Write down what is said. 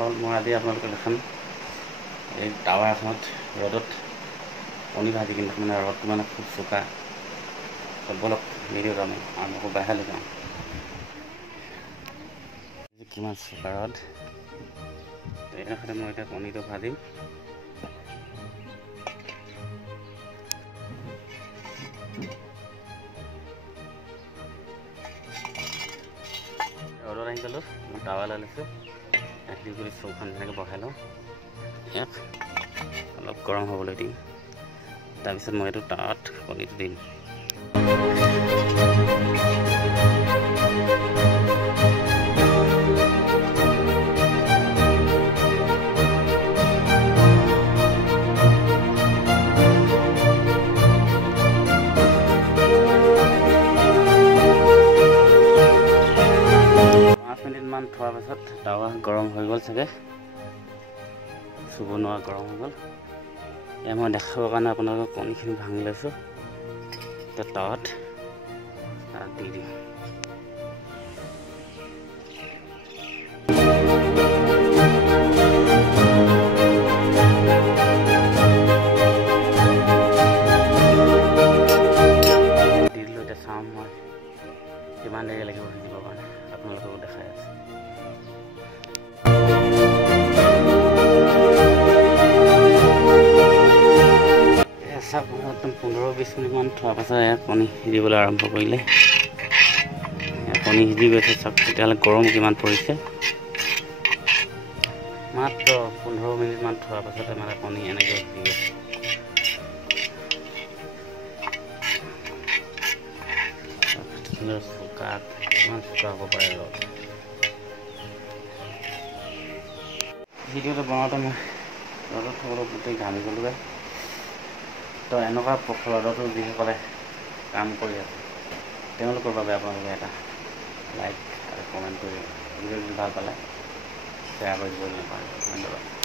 হ'ল মই আজি আপোনালোকক দেখাম এই টাৱা এখনত ৰ'দত কণী ভাজি কিন্তু মানে ৰ'দটো মানে খুব চোকা বলক ভিডিঅ'ত আমি আকৌ বাহিৰলৈ যাওঁ কিমান চোকা ৰ'দ এইডোখৰতে মই এতিয়া কণীটো ভাজিম ৰ'দত আহি গ'লোঁ মই টাৱা লৈ লৈছোঁ দি কৰি চৌখন ধুনীয়াকৈ বহাই লওঁ ইয়াক অলপ গৰম হ'বলৈ দিম তাৰপিছত মই এইটো টাৱাত কণীটো দিম মিনিটমান থোৱাৰ পাছত টাৱা গৰম হৈ গ'ল চাগে চুব নোৱাৰা গৰম হৈ গ'ল এয়া মই দেখাবৰ কাৰণে আপোনালোকক কণীখিনি ভাঙি লৈছোঁ এতিয়া টাৱাত দি দিম দি দিলোঁ এতিয়া চাওঁ মই কিমান দেৰি লাগিব সিজিবৰ কাৰণে আপোনালোকক দেখাই আছে একদম 15-20 মিনিটমান থোৱাৰ পাছত এয়া কণী সিজিবলৈ আৰম্ভ কৰিলে কণী সিজি গৈছে চাওক তেতিয়াহ'লে গৰম কিমান পৰিছে মাত্ৰ 15 মিনিটমান থোৱাৰ পাছতে মানে কণী এনেকৈ সিজি গৈছে চোকা কিমান চোকা হ'ব পাৰে ৰ'দ ভিডিঅ'টো বনাওঁতে মই ৰ'দত থ'বলৈ গোটেই ঘামি গ'লোগৈ তো এনেকুৱা ৰ'দতো যিসকলে কাম কৰি আছে তেওঁলোকৰ বাবে আপোনালোকে এটা লাইক আৰু কমেণ্ট কৰি ভিডিঅ'টো ভাল পালে শ্বেয়াৰ কৰি দিব নাপাহৰিব ধন্যবাদ